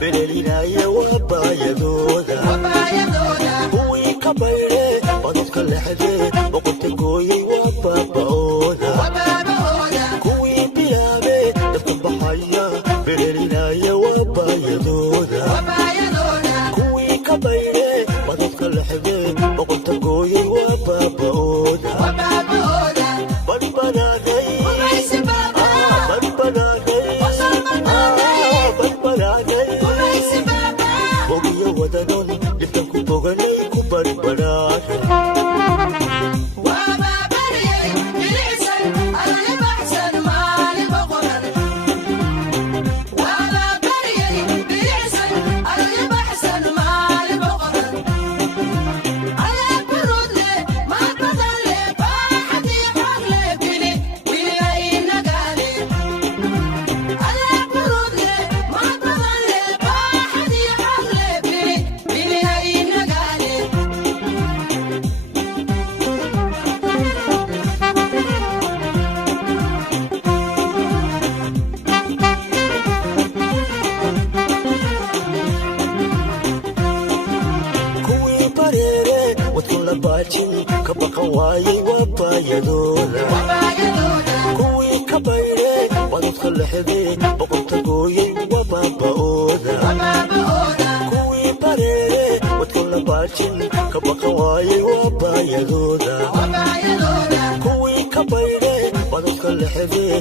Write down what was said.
berelinaya wabayadooda kuwii ka bayre badadka lexdee boqorta gooyey wabaaba'ooda kuwii bilaabe dadka baxaya berelinaya wabayadooda kuwii ka bayre badadka lexdee boqorta gooyey wabaaba'ooda kuwii ka bayre badadka lexdee boqorta gooyey wabaaba'ooda kuwii bareere wadka la baajin ka baqa waayey wabaayadooda kuwii ka bayre badadka lexdee